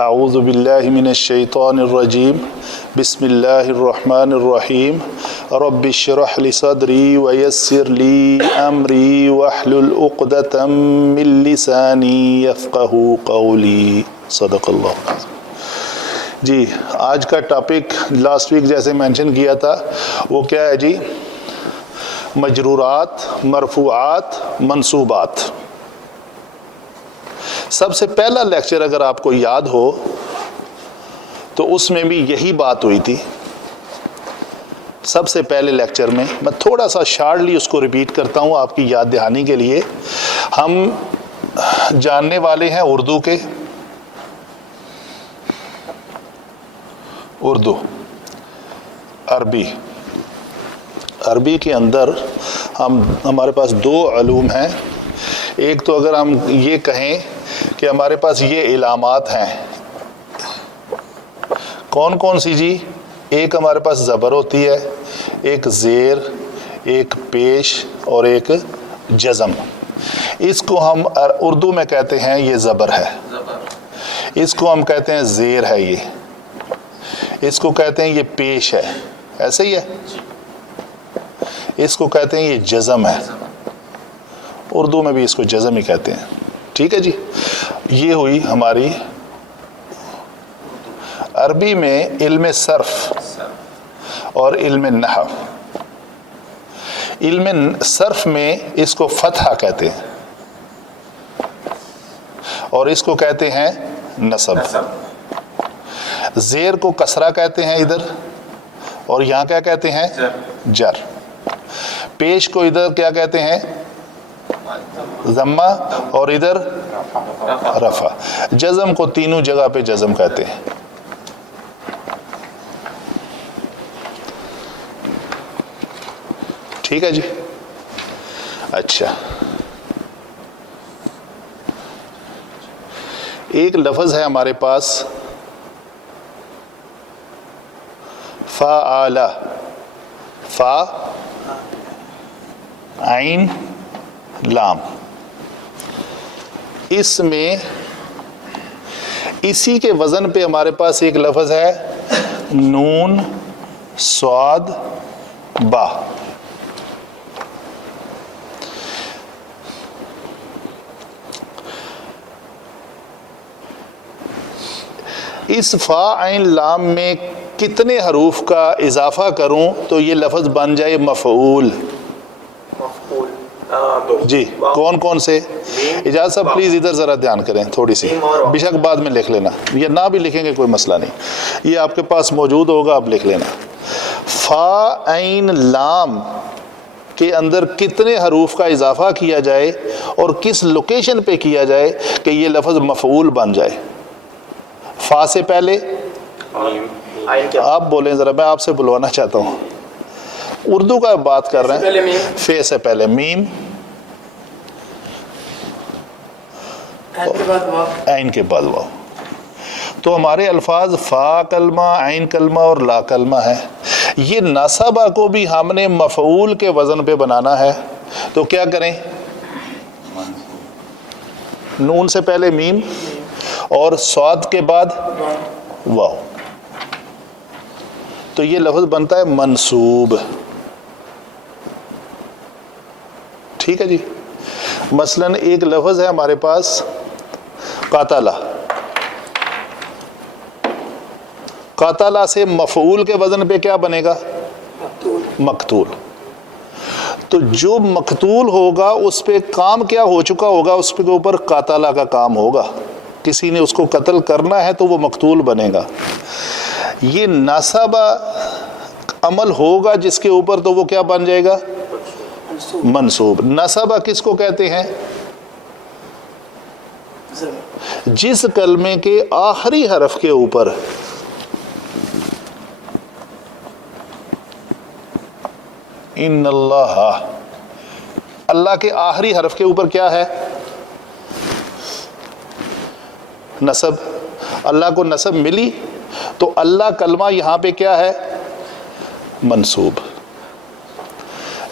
اعوذ باللہ من الشیطان الرجیم بسم اللہ الرحمن الرحیم رب اشرح لی صدری ویسر لی امری واحلل عقدۃ من لسانی یفقہوا قولی صدق اللہ العظیم۔ جی آج کا ٹاپک لاسٹ ویک جیسے مینشن کیا تھا وہ کیا ہے جی؟ مجرورات، مرفوعات، منصوبات۔ سب سے پہلا لیکچر اگر آپ کو یاد ہو تو اس میں بھی یہی بات ہوئی تھی۔ سب سے پہلے لیکچر میں میں تھوڑا سا شارٹلی اس کو ریپیٹ کرتا ہوں آپ کی یاد دہانی کے لیے۔ ہم جاننے والے ہیں اردو کے، اردو، عربی کے اندر ہمارے پاس دو علوم ہیں۔ ایک تو اگر ہم یہ کہیں کہ ہمارے پاس یہ علامات ہیں، کون کون سی جی؟ ایک ہمارے پاس زبر ہوتی ہے، ایک زیر، ایک پیش اور ایک جزم۔ اس کو ہم اردو میں کہتے ہیں یہ زبر ہے، اس کو ہم کہتے ہیں زیر ہے، اس کو کہتے ہیں یہ پیش ہے، ایسے ہی ہے، اس کو کہتے ہیں یہ جزم ہے، اردو میں بھی اس کو جزم ہی کہتے ہیں۔ ٹھیک ہے جی، یہ ہوئی ہماری عربی میں علم صرف اور علم نحو۔ علم صرف میں اس کو فتحہ کہتے ہیں اور اس کو کہتے ہیں نصب۔ زیر کو کسرہ کہتے ہیں ادھر، اور یہاں کیا کہتے ہیں؟ جر۔ پیش کو ادھر کیا کہتے ہیں؟ ضمہ، اور ادھر رفع۔ جزم کو تینوں جگہ پہ جزم کہتے ہیں۔ ٹھیک ہے جی، اچھا ایک لفظ ہے ہمارے پاس فعل، فا عین لام۔ اس میں اسی کے وزن پہ ہمارے پاس ایک لفظ ہے نون صاد با۔ اس فا عین لام میں کتنے حروف کا اضافہ کروں تو یہ لفظ بن جائے مفعول؟ جی کون کون سے؟ اجازت صاحب پلیز ادھر ذرا دھیان کریں تھوڑی سی، بیشک بعد میں لکھ لینا یا نہ بھی لکھیں گے کوئی مسئلہ نہیں، یہ آپ کے پاس موجود ہوگا، آپ لکھ لینا۔ فا عین لام کے اندر کتنے حروف کا اضافہ کیا جائے اور کس لوکیشن پہ کیا جائے کہ یہ لفظ مفعول بن جائے؟ فا سے پہلے آپ بولیں ذرا، میں آپ سے بلوانا چاہتا ہوں، اردو کا بات کر رہے ہیں۔ فے سے پہلے میم، عین کے بعد واو۔ تو ہمارے الفاظ فا کلمہ، عین کلمہ اور لا کلمہ ہے۔ یہ نصبہ کو بھی ہم نے مفعول کے وزن پہ بنانا ہے تو کیا کریں؟ نون سے پہلے میم اور صاد کے بعد واو، تو یہ لفظ بنتا ہے منصوب۔ ٹھیک ہے جی، مثلا ایک لفظ ہے ہمارے پاس قاتلہ، قاتلہ سے مفعول کے وزن پہ کیا بنے گا؟ مقتول۔ تو جو مقتول ہوگا اس پہ کام کیا ہو چکا ہوگا؟ اس پہ اوپر قاتلہ کا کام ہوگا، کسی نے اس کو قتل کرنا ہے تو وہ مقتول بنے گا۔ یہ نصبہ عمل ہوگا جس کے اوپر تو وہ کیا بن جائے گا؟ منصوب۔ نصبہ کس کو کہتے ہیں؟ جس کلمے کے آخری حرف کے اوپر ان اللہ کے آخری حرف کے اوپر کیا ہے؟ نصب۔ اللہ کو نصب ملی تو اللہ کلمہ یہاں پہ کیا ہے؟ منصوب۔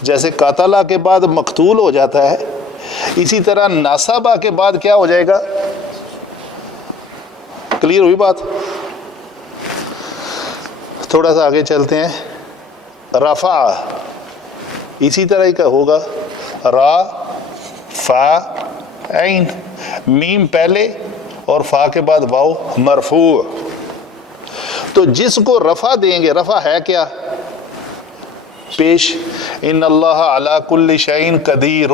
جیسے قاتلہ کے بعد مقتول ہو جاتا ہے، اسی طرح نصبہ کے بعد کیا ہو جائے گا؟ کلیئر ہوئی بات؟ تھوڑا سا آگے چلتے ہیں. رفع اسی طرح ہی کا ہوگا، را فا عین، میم پہلے اور فا کے بعد واو، مرفوع. تو جس کو رفع دیں گے، رفع ہے کیا؟ پیش. ان اللہ علی کل شیء قدیر،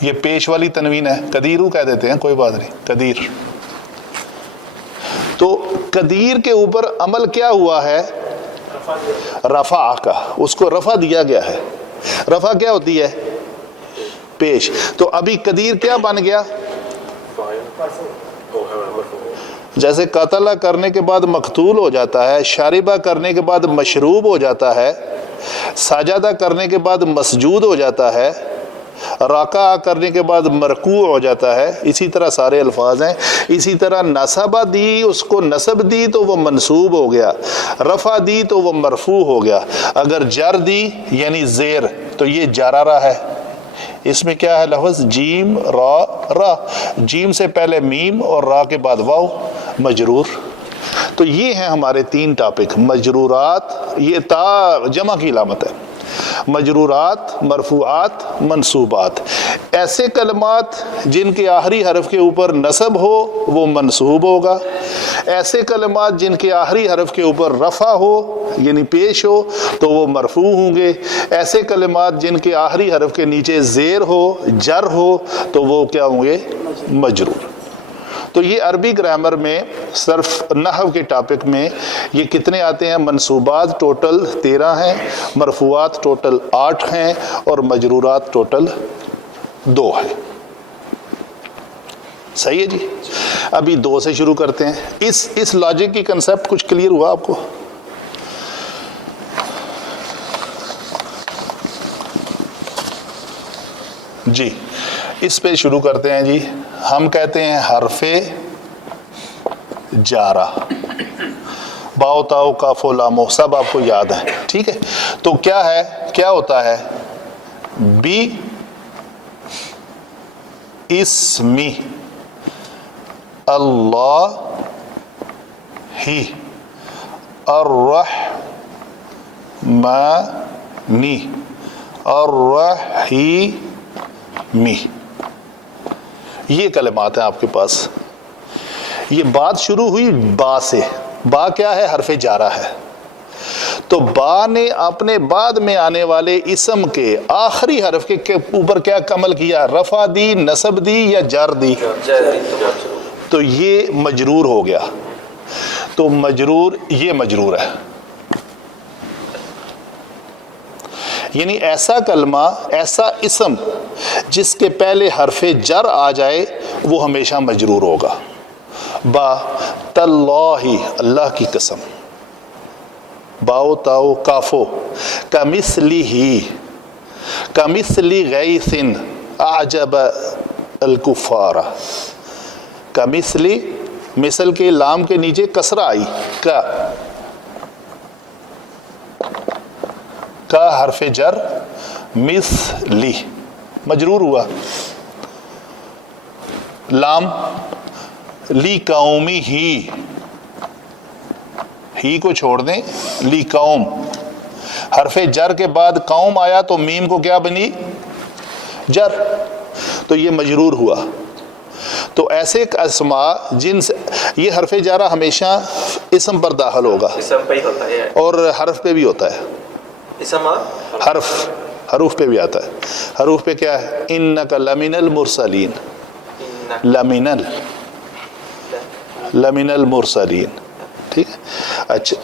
یہ پیش والی تنوین ہے، قدیرو کہہ دیتے ہیں، کوئی بات نہیں، قدیر. تو قدیر کے اوپر عمل کیا ہوا ہے؟ رفع کا، اس کو رفع دیا گیا ہے. رفع کیا ہوتی ہے؟ پیش. تو ابھی قدیر کیا بن گیا؟ جیسے قتل کرنے کے بعد مقتول ہو جاتا ہے، شاربہ کرنے کے بعد مشروب ہو جاتا ہے، سجدہ کرنے کے بعد مسجود ہو جاتا ہے، راکع کرنے کے بعد مرکوع ہو جاتا ہے، اسی طرح سارے الفاظ ہیں. اسی طرح نصبہ دی، اس کو نصب دی تو وہ منصوب ہو گیا، رفع دی تو وہ مرفوع ہو گیا. اگر جر دی یعنی زیر تو یہ جرارہ ہے. اس میں کیا ہے لفظ؟ جیم را را، جیم سے پہلے میم اور را کے بعد واو، مجرور. تو یہ ہیں ہمارے 3 ٹاپک. مجرورات، یہ تا جمع کی علامت ہے، مجرورات، مرفوعات، منصوبات. ایسے کلمات جن کے آخری حرف کے اوپر نصب ہو وہ منصوب ہوگا، ایسے کلمات جن کے آخری حرف کے اوپر رفع ہو یعنی پیش ہو تو وہ مرفوع ہوں گے، ایسے کلمات جن کے آخری حرف کے نیچے زیر ہو، جر ہو تو وہ کیا ہوں گے؟ مجرور. تو یہ عربی گرامر میں صرف نحو کے ٹاپک میں یہ کتنے آتے ہیں؟ منصوبات ٹوٹل 13 ہیں، مرفوعات ٹوٹل 8 ہیں، اور مجرورات ٹوٹل 2 ہیں. صحیح ہے جی؟ ابھی 2 سے شروع کرتے ہیں. اس لاجک کی کنسیپٹ کچھ کلیئر ہوا آپ کو؟ جی اس پہ شروع کرتے ہیں. جی ہم کہتے ہیں حرف جارہ، باؤ تاؤ کاف و لام سب آپ کو یاد ہے، ٹھیک ہے؟ تو کیا ہے، کیا ہوتا ہے؟ بی اسمی اللہ ہی الرحمنی الرحیمی، یہ کلمات ہیں آپ کے پاس. یہ بات شروع ہوئی با سے. با کیا ہے؟ حرف جارہ ہے. تو با نے اپنے بعد میں آنے والے اسم کے آخری حرف کے اوپر کیا عمل کیا؟ رفع دی، نصب دی یا جر دی؟ تو یہ مجرور ہو گیا. تو مجرور، یہ مجرور ہے. یعنی ایسا کلمہ، ایسا اسم جس کے پہلے حرف جر آ جائے وہ ہمیشہ مجرور ہوگا. با تاللہ، اللہ کی قسم، باؤ تاؤ کافو، کمثلہ، کمثلی غیث اعجب الکفار. کمثلی، مثل کے لام کے نیچے کسرہ آئی، کا حرف جر، مثلی مجرور ہوا. لام لی قومی ہی کو چھوڑ دیں، لی قوم، حرف جر کے بعد قوم آیا تو میم کو کیا بنی؟ جر. تو یہ مجرور ہوا. تو ایسے اسماء جن سے یہ حرف جارہ ہمیشہ اسم پر داخل ہوگا، اسم پہ ہی ہوتا ہے اور حرف پہ بھی ہوتا ہے. اسم حروف پہ بھی آتا ہے. حروف پہ کیا ہے؟ انک لمن المرسلین، لمن المرسلین، ٹھیک ہے. اچھا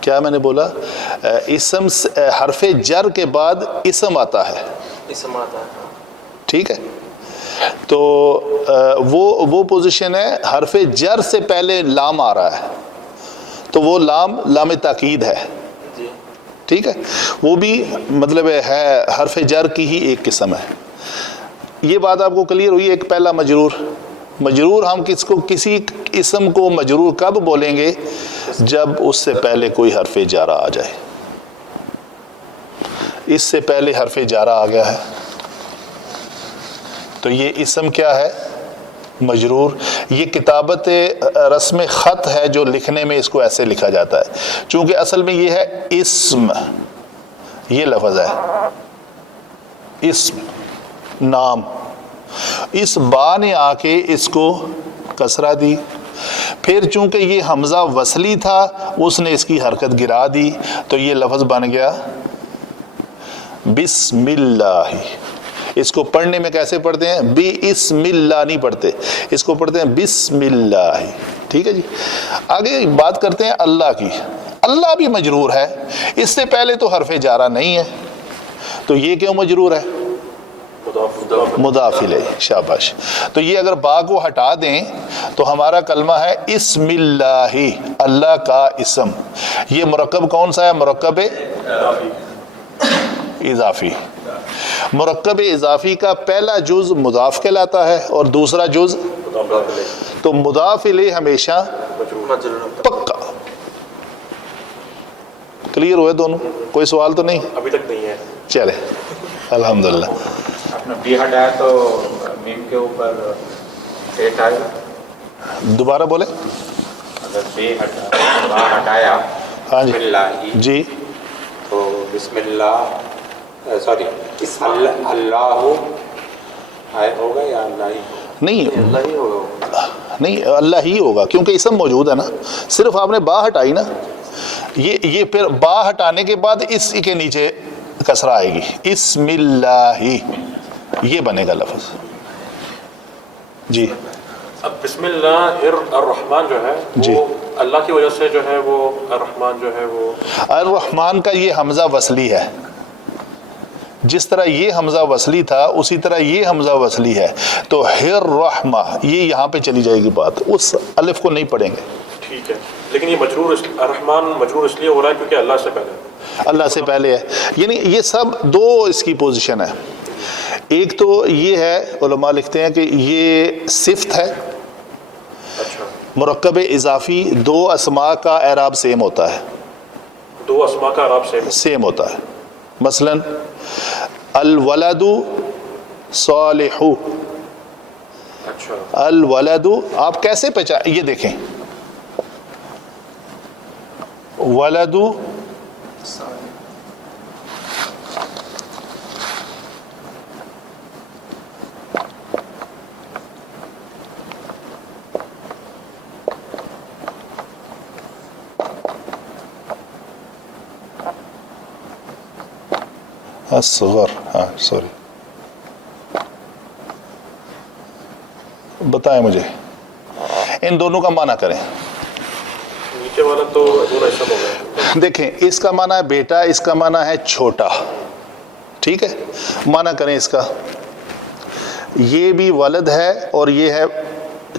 کیا میں نے بولا؟ اسم حرف جر کے بعد اسم آتا ہے، اسم آتا ہے، ٹھیک ہے. تو وہ پوزیشن ہے حرف جر سے پہلے لام آ رہا ہے تو وہ لام تاکید ہے، ٹھیک ہے. وہ بھی مطلب ہے حرف جر کی ہی ایک قسم ہے. یہ بات آپ کو کلیئر ہوئی؟ ایک پہلا مجرور ہم کسی اسم کو مجرور کب بولیں گے؟ جب اس سے پہلے کوئی حرف جارہ آ جائے. اس سے پہلے حرف جارہ آ گیا ہے، تو یہ اسم کیا ہے؟ مجرور. یہ کتابت رسم خط ہے جو لکھنے میں اس کو ایسے لکھا جاتا ہے، چونکہ اصل میں یہ ہے اسم، یہ لفظ ہے اسم، نام. اس با نے آ کے اس کو کسرہ دی، پھر چونکہ یہ حمزہ وصلی تھا اس نے اس کی حرکت گرا دی، تو یہ لفظ بن گیا بسم اللہ. اس کو پڑھنے میں کیسے پڑھتے ہیں؟ بسم اللہ نہیں پڑھتے، اس کو پڑھتے ہیں بسم اللہ. ٹھیک ہے جی. آگے بات کرتے ہیں اللہ کی. اللہ بھی مجرور ہے، اس سے پہلے تو حرف جارہ نہیں ہے، تو یہ کیوں مجرور ہے؟ مضاف الیہ. شاباش. تو یہ اگر با کو ہٹا دیں تو ہمارا کلمہ ہے اسم اللہ، اللہ کا اسم. یہ مرکب کون سا ہے؟ مرکب اضافی. مرکب اضافی کا پہلا جز مضاف کہلاتا ہے اور دوسرا جز، تو مضاف الیہ ہمیشہ پکا. کلیئر ہوئے دونوں؟ کوئی سوال تو نہیں؟ ابھی تک نہیں ہے. چلے الحمدللہ. اپنا بی ہٹایا تو میم کے اوپر پیٹ آئے گا. دوبارہ بولے. اگر بی ہٹایا ہاں جی بسم اللہ جی، تو بسم اللہ سوری اللہ ہوگا یا اللہ ہی ہوگا؟ نہیں اللہ ہی ہوگا. نہیں، اللہ ہی ہوگا کیونکہ اسم موجود ہے نا. صرف آپ نے با ہٹائی نا، یہ پھر با ہٹانے کے بعد اس کے نیچے کسرہ آئے گی، اسم اللہ، یہ بنے گا لفظ. جی اب بسم اللہ الرحمن جو ہے جی، وہ اللہ کی وجہ سے جو ہے وہ الرحمن جو ہے وہ الرحمن کا یہ حمزہ وصلی ہے. جس طرح یہ حمزہ وصلی تھا اسی طرح یہ حمزہ وصلی ہے، تو ہر رحمہ یہ یہاں پہ چلی جائے گی بات، اس الف کو نہیں پڑھیں گے. ٹھیک ہے. لیکن یہ مجرور الرحمن مجرور اس لیے ہو رہا ہے کیونکہ اللہ سے پہلے اللہ سے پہلے ہے. یعنی یہ سب دو اس کی پوزیشن ہے. ایک تو یہ ہے، علماء لکھتے ہیں کہ یہ صفت ہے. اچھا، مرکب اضافی دو اسماء کا اعراب سیم ہوتا ہے، دو اسماء کا اعراب سیم ہوتا ہے. مثلا الولد صالح، اچھا الولد آپ کیسے پہچان، یہ دیکھیں ولد اصغر، ہاں سوری، بتائیں مجھے ان دونوں کا معنی کریں. نیچے والا تو دونوں ایسا ہو گیا. دیکھیں اس کا معنی ہے بیٹا، اس کا معنی ہے چھوٹا. ٹھیک ہے، معنی کریں اس کا. یہ بھی ولد ہے اور یہ ہے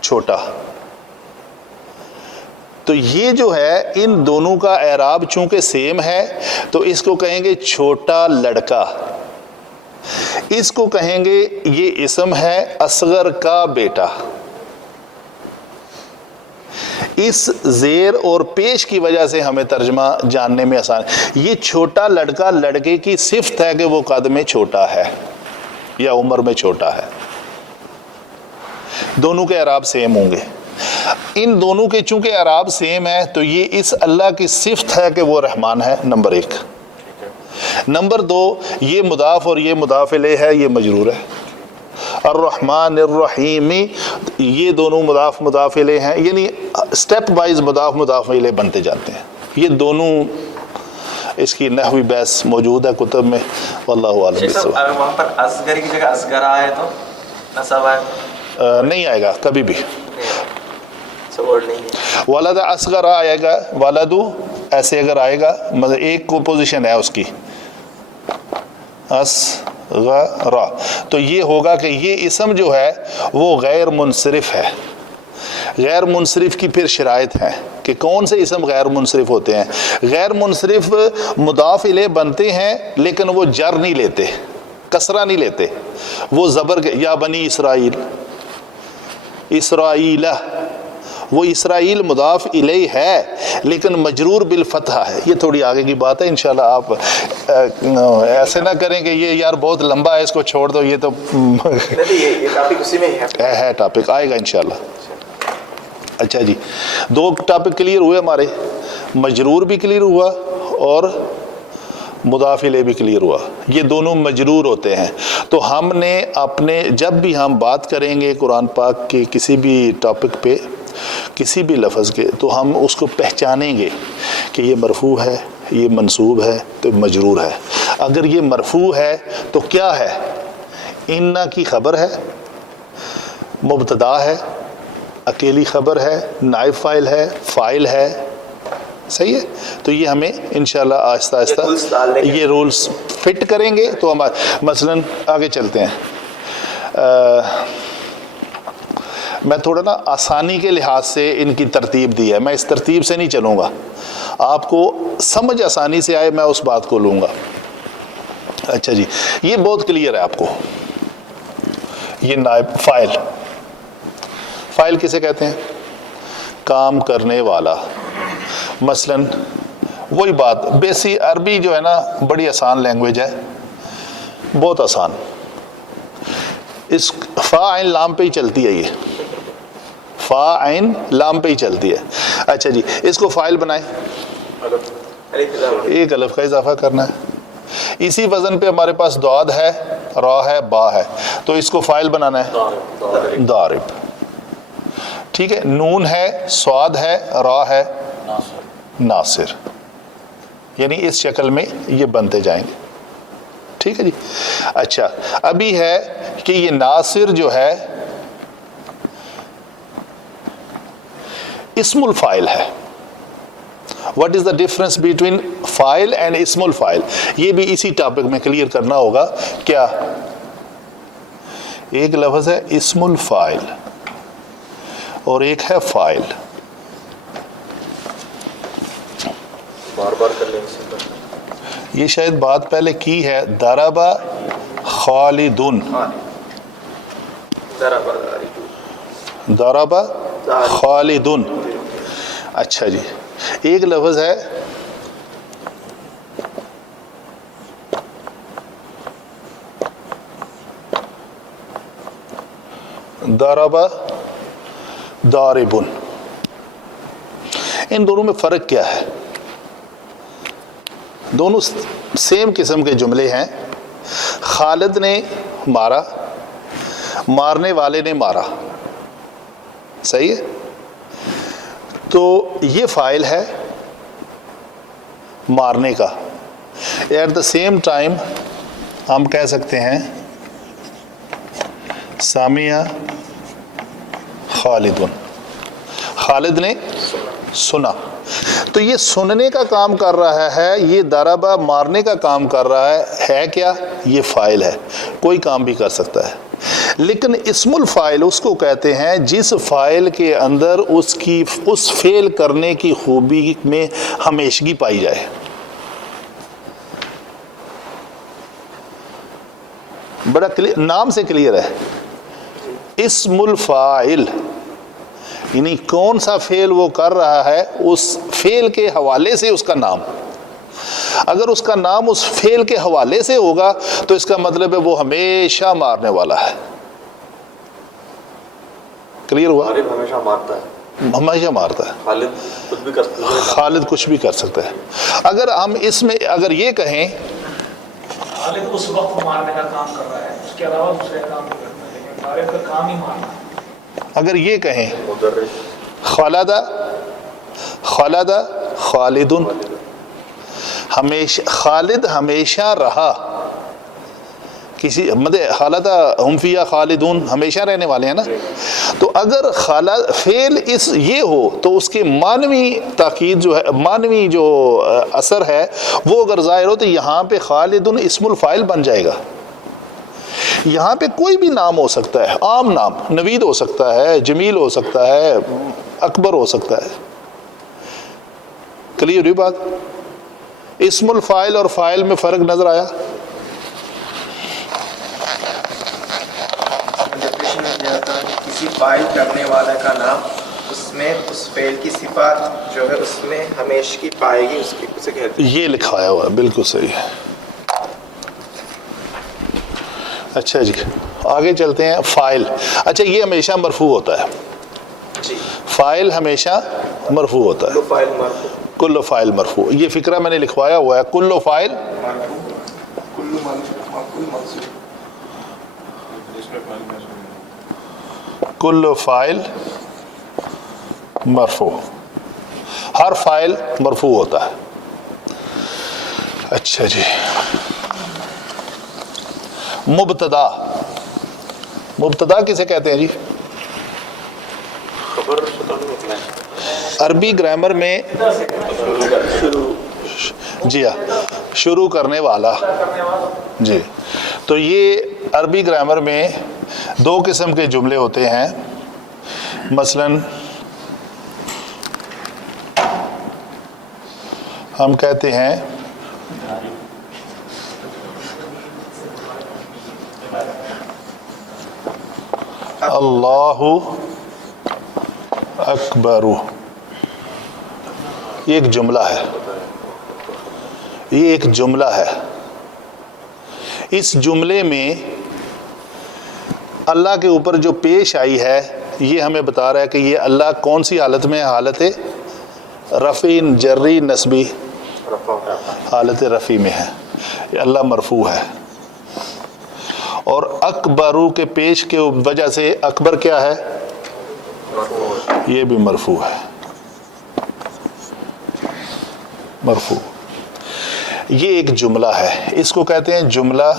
چھوٹا، تو یہ جو ہے ان دونوں کا اعراب چونکہ سیم ہے تو اس کو کہیں گے چھوٹا لڑکا. اس کو کہیں گے یہ اسم ہے اصغر کا بیٹا. اس زیر اور پیش کی وجہ سے ہمیں ترجمہ جاننے میں آسان. یہ چھوٹا لڑکا لڑکے کی صفت ہے کہ وہ قد میں چھوٹا ہے یا عمر میں چھوٹا ہے. دونوں کے اعراب سیم ہوں گے. ان دونوں کے چونکہ اعراب سیم ہے تو یہ اس اللہ کی صفت ہے کہ وہ رحمان ہے، نمبر ایک. نمبر دو، یہ مضاف اور یہ مضاف الیہ ہے، یہ مجرور ہے. الرحمن الرحیم یہ دونوں مضاف مضاف الیہ ہیں، یعنی سٹیپ وائز مضاف مضاف الیہ بنتے جاتے ہیں. یہ دونوں اس کی نحوی بحث موجود ہے کتب میں، واللہ اعلم بالصواب. اگر وہاں پر اصغر کی جگہ اصغر آئے تو نصب آئے؟ نہیں آئے گا کبھی بھی. ورڈ نہیں ہے. ولد اصغر آئے گا، ولد ایسے اگر آئے گا مطلب ایک کو پوزیشن ہے اس کی اصغر، تو یہ ہوگا کہ یہ اسم جو ہے وہ غیر منصرف ہے. غیر منصرف کی پھر شرائط ہیں کہ کون سے اسم غیر منصرف ہوتے ہیں. غیر منصرف مضاف الیہ بنتے ہیں لیکن وہ جر نہیں لیتے، کسرہ نہیں لیتے، وہ زبر یا بنی اسرائیل، اسرائیلہ، وہ اسرائیل مضاف الیہ ہے لیکن مجرور بالفتحہ ہے. یہ تھوڑی آگے کی بات ہے انشاءاللہ. آپ ایسے نہ کریں کہ یہ یار بہت لمبا ہے اس کو چھوڑ دو, یہ تو یہ ٹاپک اسی میں ہی ہے ٹاپک آئے گا انشاءاللہ. اچھا جی, 2 ٹاپک کلیئر ہوئے ہمارے, مجرور بھی کلیئر ہوا اور مضاف الیہ بھی کلیئر ہوا. یہ دونوں مجرور ہوتے ہیں. تو ہم نے اپنے جب بھی ہم بات کریں گے قرآن پاک کے کسی بھی ٹاپک پہ کسی بھی لفظ کے, تو ہم اس کو پہچانیں گے کہ یہ مرفوع ہے, یہ منصوب ہے, تو مجرور ہے. اگر یہ مرفوع ہے تو کیا ہے؟ ان کی خبر ہے, مبتدا ہے, اکیلی خبر ہے, نائب فاعل ہے, فاعل ہے. صحیح ہے. تو یہ ہمیں انشاءاللہ آہستہ آہستہ یہ رولز فٹ کریں گے تو ہم مثلا آگے چلتے ہیں. میں تھوڑا نا آسانی کے لحاظ سے ان کی ترتیب دی ہے, میں اس ترتیب سے نہیں چلوں گا. آپ کو سمجھ آسانی سے آئے میں اس بات کو لوں گا. اچھا جی, یہ بہت کلیئر ہے آپ کو. یہ نائب فاعل, فاعل کسے کہتے ہیں؟ کام کرنے والا. مثلا وہی بات, بیسی عربی جو ہے نا بڑی آسان لینگویج ہے, بہت آسان. اس فا عین لام پہ ہی چلتی ہے, یہ فا عین لام پہ ہی چلتی ہے. اچھا جی, اس کو فاعل بنائیں, ایک الف کا اضافہ کرنا ہے. اسی وزن پہ ہمارے پاس ضاد ہے, را ہے, با ہے, تو اس کو فاعل بنانا ہے ضارب. ٹھیک ہے. نون ہے, صاد ہے, را ہے, ناصر. یعنی اس شکل میں یہ بنتے جائیں گے. ٹھیک ہے جی. اچھا, ابھی ہے کہ یہ ناصر جو ہے اسم الفاعل ہے. What is the difference between فاعل and اسم الفاعل؟ یہ بھی اسی ٹاپک میں کلیئر کرنا ہوگا. کیا ایک لفظ ہے اسم الفاعل اور ایک ہے فاعل. بار بار کر لیں. یہ شاید بات پہلے کی ہے. ضرب خالدن, ضرب خالدن. اچھا جی, ایک لفظ ہے ضرب ضاربن. ان دونوں میں فرق کیا ہے؟ دونوں سیم قسم کے جملے ہیں. خالد نے مارا, مارنے والے نے مارا. صحیح ہے. تو یہ فاعل ہے مارنے کا. ایٹ دا سیم ٹائم ہم کہہ سکتے ہیں سامعہ خالدن, خالد نے سنا. تو یہ سننے کا کام کر رہا ہے, یہ ضربہ مارنے کا کام کر رہا ہے کیا؟ یہ فاعل ہے, کوئی کام بھی کر سکتا ہے. لیکن اسم الفاعل اس کو کہتے ہیں جس فاعل کے اندر اس فعل کرنے کی خوبی میں ہمیشگی پائی جائے. بڑا نام سے کلیئر ہے. اسم الفاعل یعنی کون سا فعل وہ کر رہا ہے, اس فعل کے حوالے سے اس کا نام. اگر اس کا نام اس فعل کے حوالے سے ہوگا تو اس کا مطلب ہے وہ ہمیشہ مارنے والا ہے. کلیئر ہوا؟ ہمیشہ مارتا ہے, ہمیشہ مارتا ہے. خالد کچھ بھی کر سکتا ہے. خالد کچھ بھی کر سکتا ہے. اگر ہم اس میں اگر یہ کہیں خالد اس وقت مارنے کا کام کر رہا ہے, اس کے علاوہ دوسرے کام نہیں کرتا, لیکن خالد کا کام ہی مارنا ہے. اگر یہ کہیں خالد خالد خالدن, ہمیشہ خالد ہمیشہ رہا. کسی مطلب خالد ہم فیہا خالدون, ہمیشہ رہنے والے ہیں نا. تو اگر خالد فعل اس یہ ہو تو اس کے معنوی تاکید جو ہے, معنوی جو اثر ہے وہ اگر ظاہر ہو تو یہاں پہ خالدن اسم الفاعل بن جائے گا. یہاں پہ کوئی بھی نام ہو سکتا ہے, عام نام, نوید ہو سکتا ہے, جمیل ہو سکتا ہے, اکبر ہو سکتا ہے. کلیئر ہوئی بات؟ اسم الفاعل اور فاعل میں فرق نظر آیا؟ ڈیفینیشن میں کیا تھا کہ کسی فاعل کرنے والا کا نام اس میں اس فعل کی صفات جو ہے اس میں ہمیشگی پائے گی، اسے کہتے ہیں. یہ لکھوایا ہوا ہے، بالکل صحیح ہے. اچھا جی آگے چلتے ہیں. فاعل، اچھا یہ ہمیشہ مرفوع ہوتا ہے. جی. فاعل ہمیشہ مرفوع ہوتا ہے. کل فاعل مرفوع. کل فاعل مرفوع، یہ فقرہ میں نے لکھوایا ہوا ہے. کل فاعل کل فاعل مرفوع، ہر فاعل مرفوع ہوتا ہے. اچھا جی مبتدا، مبتدا کسے کہتے ہیں جی؟ عربی گرامر میں جی ہاں شروع کرنے والا. جی تو یہ عربی گرامر میں دو قسم کے جملے ہوتے ہیں. مثلا ہم کہتے ہیں اللہ اکبر، یہ ایک جملہ ہے، یہ ایک جملہ ہے. اس جملے میں اللہ کے اوپر جو پیش آئی ہے یہ ہمیں بتا رہا ہے کہ یہ اللہ کون سی حالت میں ہے؟ حالت رفع، جری، نسبی، حالت رفع میں ہے. یہ اللہ مرفوع ہے. اور اکبرو کے پیش کے وجہ سے اکبر کیا ہے؟ یہ بھی مرفوع ہے، مرفوع. یہ ایک جملہ ہے، اس کو کہتے ہیں جملہ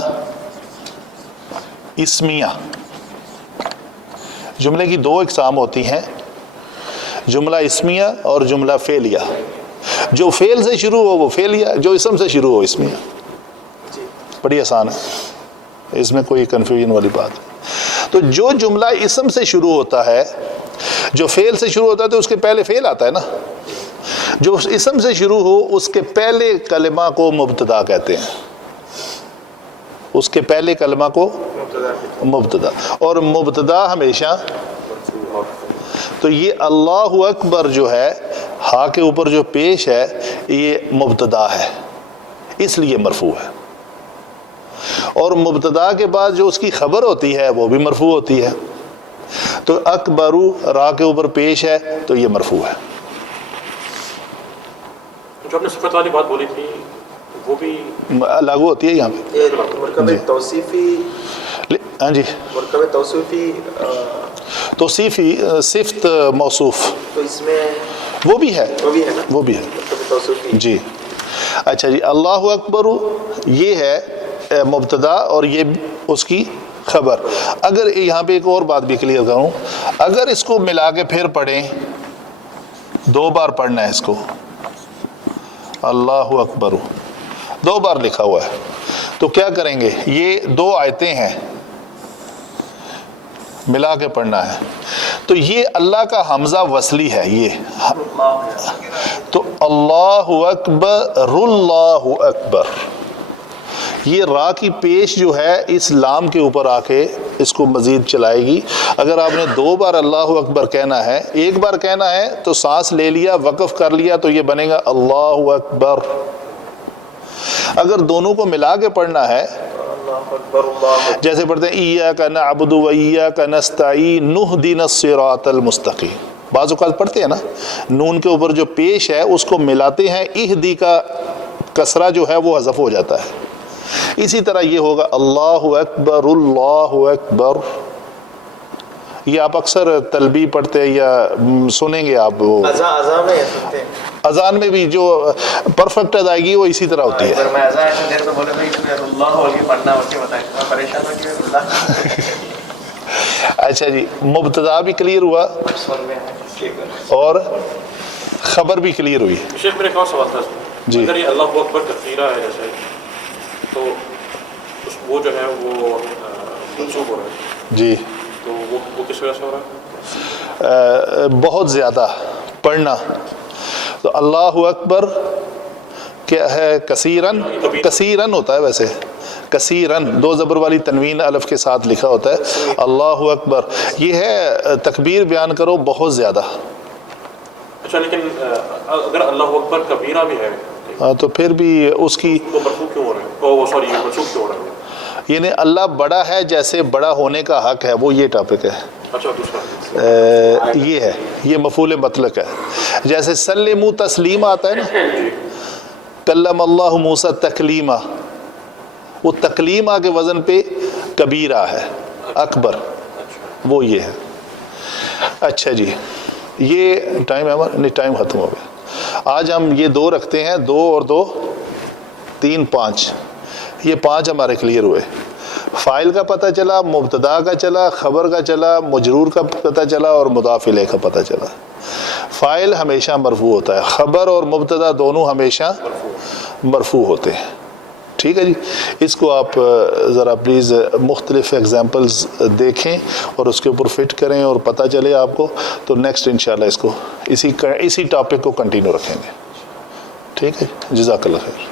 اسمیہ. جملے کی دو اقسام ہوتی ہیں، جملہ اسمیہ اور جملہ فعلیہ. جو فعل سے شروع ہو وہ فعلیہ، جو اسم سے شروع ہو اسمیہ. بڑی آسان ہے، اس میں کوئی کنفیوژن والی بات ہے. تو جو جملہ اسم سے شروع ہوتا ہے، جو فعل سے شروع ہوتا ہے تو اس کے پہلے فعل آتا ہے نا. جو اسم سے شروع ہو اس کے پہلے کلمہ کو مبتدا کہتے ہیں، اس کے پہلے کلمہ کو مبتدا. اور مبتدا ہمیشہ، تو یہ اللہ اکبر جو ہے ہا کے اوپر جو پیش ہے یہ مبتدا ہے، اس لیے مرفوع ہے. اور مبتدا کے بعد جو اس کی خبر ہوتی ہے وہ بھی مرفوع ہوتی ہے. تو اکبرو را کے اوپر پیش ہے تو یہ مرفوع ہے. جو آپ نے صفت والی بات بولی تھی وہ بھی لاگو ہوتی ہے یہاں پہ. یہ مرکب توصیفی، ہاں جی مرکب توصیفی توصیفی صفت موصوف تو اس میں وہ بھی ہے، وہ بھی ہے نا، وہ بھی ہے مرکب توصیفی. جی. اچھا جی اللہ اکبر یہ ہے مبتدا اور یہ اس کی خبر. اگر یہاں پہ ایک اور بات بھی کلیئر کروں، اگر اس کو ملا کے پھر پڑھیں، دو بار پڑھنا ہے اس کو، اللہ اکبر دو بار لکھا ہوا ہے، تو کیا کریں گے؟ یہ دو آیتیں ہیں، ملا کے پڑھنا ہے. تو یہ اللہ کا حمزہ وصلی ہے یہ، تو اللہ اکبر، اللہ اکبر، یہ را کی پیش جو ہے اس لام کے اوپر آ کے اس کو مزید چلائے گی. اگر آپ نے دو بار اللہ اکبر کہنا ہے، ایک بار کہنا ہے تو سانس لے لیا، وقف کر لیا، تو یہ بنے گا اللہ اکبر. اگر دونوں کو ملا کے پڑھنا ہے جیسے پڑھتے ہیں ایاک نعبد و ایاک نستعین اہدنا الصراط المستقیم، بعض اوقات پڑھتے ہیں نا نون کے اوپر جو پیش ہے اس کو ملاتے ہیں، اہدی کا کسرہ جو ہے وہ حذف ہو جاتا ہے. اسی طرح یہ ہوگا اللہ اکبر، اللہ اکبر. یہ آپ اکثر تلبی پڑھتے ہیں یا سنیں گے آپ، وہ اذان میں سنتے ہیں، اذان میں بھی جو پرفیکٹ ادائیگی وہ اسی طرح ہوتی ہے. اگر میں اذان ایسے دیر تو بولے بھائی اللہ ہو کے پڑھنا ہو کے بتائیں، میں پریشان ہو کہ اللہ. اچھا جی مبتدا بھی کلیئر ہوا سن میں اور خبر بھی کلیئر ہوئی. شیخ میرے ایک اور سوال تھا اس میں. جی. اگر یہ اللہ اکبر تکبیرہ ہے جیسے، تو وہ جو ہے وہ منسوخ ہو رہا ہے، جی تو وہ کس وجہ سے ہو رہا ہے؟ بہت زیادہ پڑھنا. تو اللہ اکبر کیا ہے؟ کثیرن، کثیرن ہوتا ہے ویسے، کثیرن دو زبر والی تنوین الف کے ساتھ لکھا ہوتا ہے. اللہ اکبر یہ ہے تکبیر بیان کرو بہت زیادہ، اچھا لیکن اگر اللہ اکبر کبیرہ بھی ہے ہاں تو پھر بھی اس کی تو مرفوع کیوں ہو رہا ہے؟ او سوری منسوخ کیوں ہو رہا ہے؟ یعنی اللہ بڑا ہے جیسے بڑا ہونے کا حق ہے، وہ یہ ٹاپک ہے، اچھا دوسرا یہ ہے، یہ مفعول مطلق ہے. جیسے سلموا تسلیم آتا ہے نا، کلم اللہ موسیٰ تکلیما، وہ تکلیما کے وزن پہ کبیرہ ہے، اکبر، وہ یہ ہے. اچھا جی، یہ ٹائم ہے ہمارا؟ نہیں، ٹائم ختم ہو گیا. آج ہم یہ 2 رکھتے ہیں، 2 اور 2 3 5، یہ 5 ہمارے کلیئر ہوئے. فاعل کا پتہ چلا، مبتدا کا چلا، خبر کا چلا، مجرور کا پتہ چلا اور مضاف الیہ کا پتہ چلا. فاعل ہمیشہ مرفوع ہوتا ہے، خبر اور مبتدا دونوں ہمیشہ مرفوع ہوتے ہیں. ٹھیک ہے جی، اس کو آپ ذرا پلیز مختلف ایگزامپلز دیکھیں اور اس کے اوپر فٹ کریں اور پتہ چلے آپ کو، تو نیکسٹ انشاءاللہ اس کو اسی ٹاپک کو کنٹینیو رکھیں گے. ٹھیک ہے، جزاک اللہ خیر.